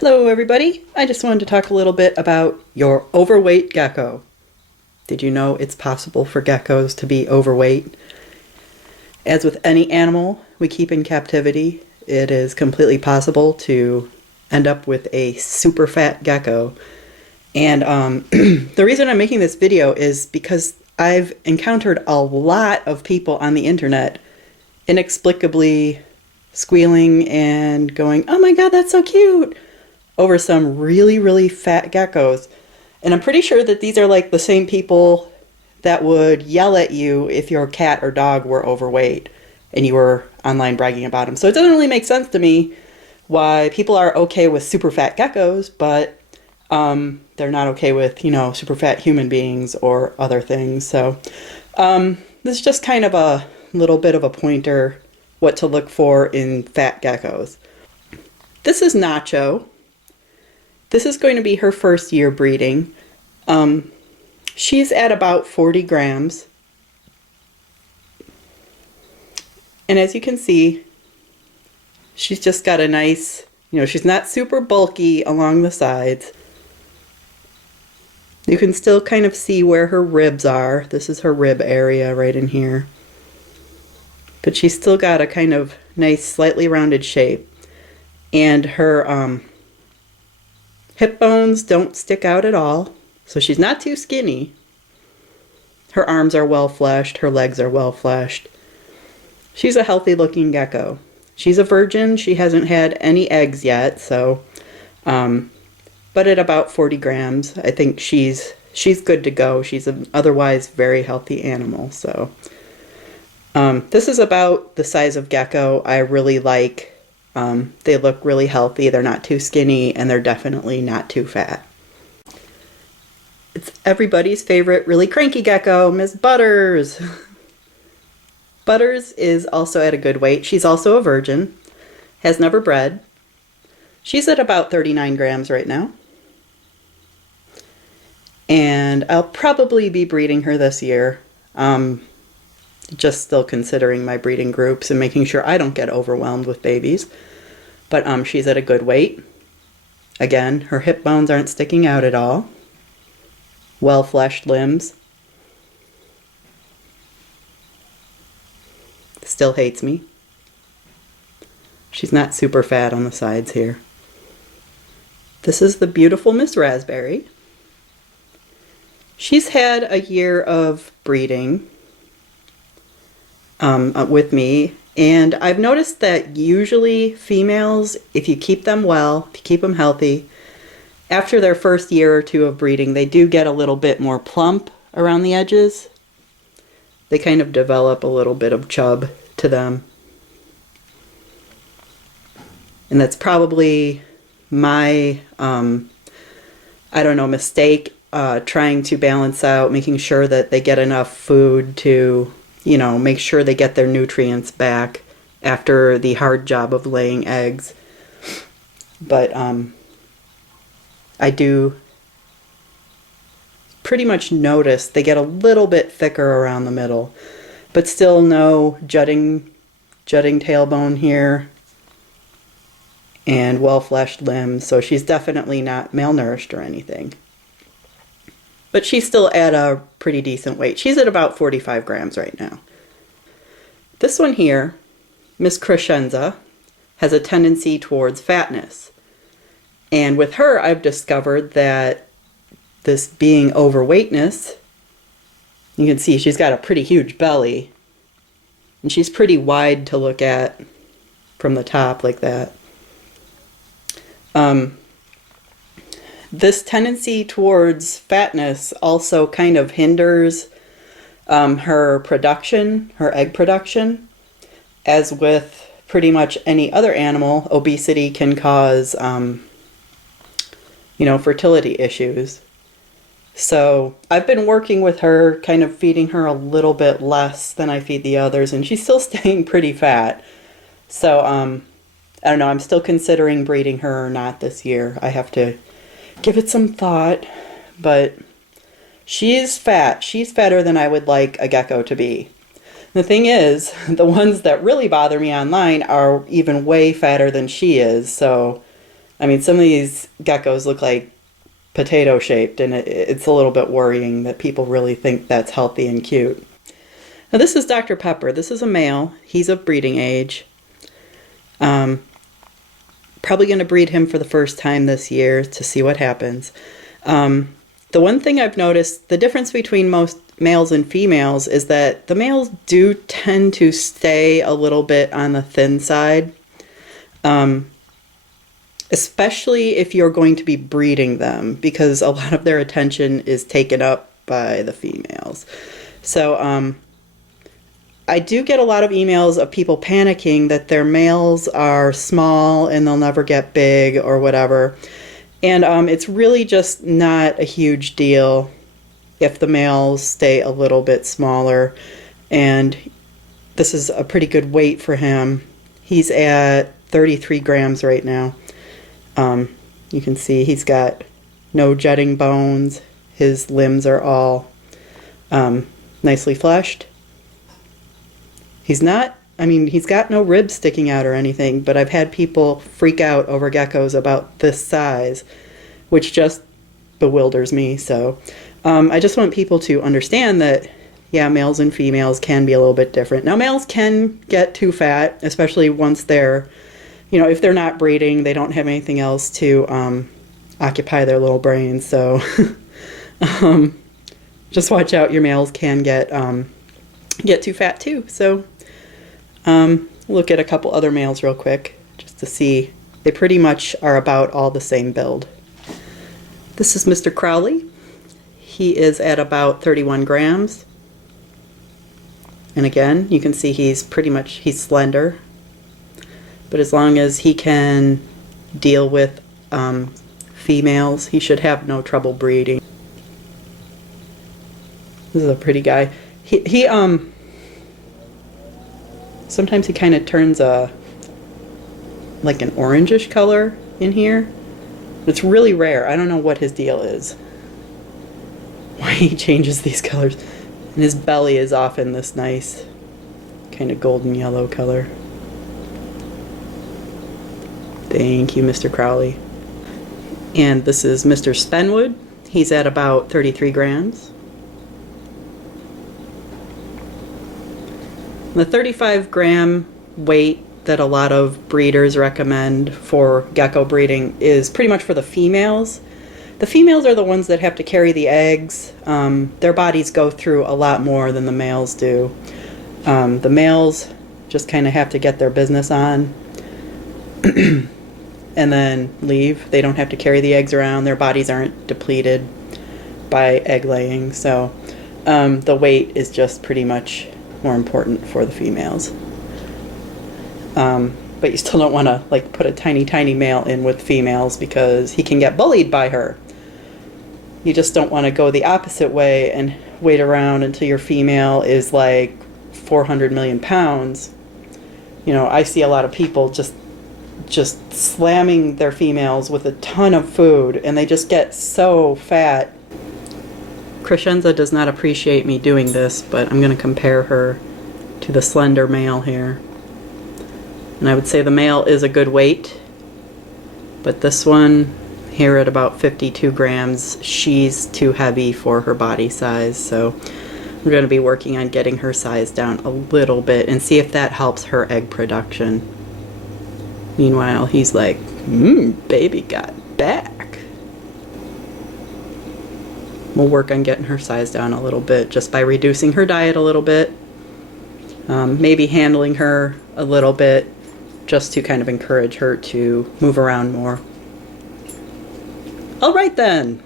Hello everybody, I just wanted to talk a little bit about your overweight gecko. Did you know it's possible for geckos to be overweight? As with any animal we keep in captivity, it is completely possible to end up with a super fat gecko. And the reason I'm making this video is because I've encountered a lot of people on the internet inexplicably squealing and going, "Oh my god, that's so cute," over some really fat geckos. And I'm pretty sure that these are like the same people that would yell at you if your cat or dog were overweight and you were online bragging about them. So it doesn't really make sense to me why people are okay with super fat geckos, but they're not okay with, super fat human beings or other things. So this is just kind of a little bit of a pointer what to look for in fat geckos. This is Nacho. This is going to be her first year breeding. She's at about 40 grams. And as you can see, she's just got a nice, she's not super bulky along the sides. You can still kind of see where her ribs are. This is her rib area right in here. But she's still got a kind of nice, slightly rounded shape. And her hip bones don't stick out at all, so she's not too skinny. Her arms are well fleshed, her legs are well fleshed. She's a healthy looking gecko. She's a virgin, she hasn't had any eggs yet, so, but at about 40 grams, I think she's good to go. She's an otherwise very healthy animal, so. This is about the size of gecko I really like. They look really healthy, they're not too skinny, and they're definitely not too fat. It's everybody's favorite really cranky gecko, Miss Butters. Butters is also at a good weight. She's also a virgin, has never bred. She's at about 39 grams right now. And I'll probably be breeding her this year. Just still considering my breeding groups and making sure I don't get overwhelmed with babies. But she's at a good weight. Again, her hip bones aren't sticking out at all. Well-fleshed limbs. Still hates me. She's not super fat on the sides here. This is the beautiful Miss Raspberry. She's had a year of breeding with me, and I've noticed that usually females, if you keep them well, if you keep them healthy, after their first year or two of breeding, they do get a little bit more plump around the edges. They kind of develop a little bit of chub to them. And that's probably my, mistake, trying to balance out, making sure that they get enough food to make sure they get their nutrients back after the hard job of laying eggs. But I do pretty much notice they get a little bit thicker around the middle, but still no jutting tailbone here and well-fleshed limbs, so she's definitely not malnourished or anything. But she's still at a pretty decent weight. She's at about 45 grams right now. This one here, Miss Crescenza, has a tendency towards fatness. And with her, I've discovered that this being overweightness, you can see she's got a pretty huge belly. And she's pretty wide to look at from the top like that. This tendency towards fatness also kind of hinders her production, her egg production. As with pretty much any other animal, obesity can cause, fertility issues. So I've been working with her, kind of feeding her a little bit less than I feed the others, and she's still staying pretty fat. So, I don't know, I'm still considering breeding her or not this year. I have to give it some thought, but she's fat. She's fatter than I would like a gecko to be. The thing is, the ones that really bother me online are even way fatter than she is, so I mean, some of these geckos look like potato shaped, and it's a little bit worrying that people really think that's healthy and cute. Now this is Dr. Pepper. This is a male. He's of breeding age. Probably going to breed him for the first time this year to see what happens. The one thing I've noticed, the difference between most males and females is that the males do tend to stay a little bit on the thin side, especially if you're going to be breeding them, because a lot of their attention is taken up by the females. So I do get a lot of emails of people panicking that their males are small and they'll never get big or whatever. And it's really just not a huge deal if the males stay a little bit smaller. And this is a pretty good weight for him. He's at 33 grams right now. You can see he's got no jutting bones. His limbs are all nicely fleshed. He's not, I mean, he's got no ribs sticking out or anything, but I've had people freak out over geckos about this size, which just bewilders me. So I just want people to understand that, yeah, males and females can be a little bit different. Now, males can get too fat, especially once they're, you know, if they're not breeding, they don't have anything else to occupy their little brains. So just watch out, your males can get too fat too. So look at a couple other males real quick just to see. They pretty much are about all the same build. This is Mr. Crowley. He is at about 31 grams. And again, you can see he's slender. But as long as he can deal with females, he should have no trouble breeding. This is a pretty guy. He sometimes he kind of turns like an orangish color in here. It's really rare. I don't know what his deal is, why he changes these colors. And his belly is often this nice kind of golden yellow color. Thank you, Mr. Crowley. And this is Mr. Spenwood. He's at about 33 grams. The 35-gram weight that a lot of breeders recommend for gecko breeding is pretty much for the females. The females are the ones that have to carry the eggs. Their bodies go through a lot more than the males do. The males just kind of have to get their business on and then leave. They don't have to carry the eggs around. Their bodies aren't depleted by egg laying. So the weight is just pretty much more important for the females. But you still don't want to like put a tiny male in with females because he can get bullied by her. You just don't want to go the opposite way and wait around until your female is like 400 million pounds. You know, I see a lot of people just slamming their females with a ton of food, and they just get so fat. Crescenza does not appreciate me doing this, but I'm going to compare her to the slender male here. And I would say the male is a good weight, but this one here at about 52 grams, she's too heavy for her body size. So we're going to be working on getting her size down a little bit and see if that helps her egg production. Meanwhile, he's like, baby got back. We'll work on getting her size down a little bit just by reducing her diet a little bit. Maybe handling her a little bit just to kind of encourage her to move around more. All right then.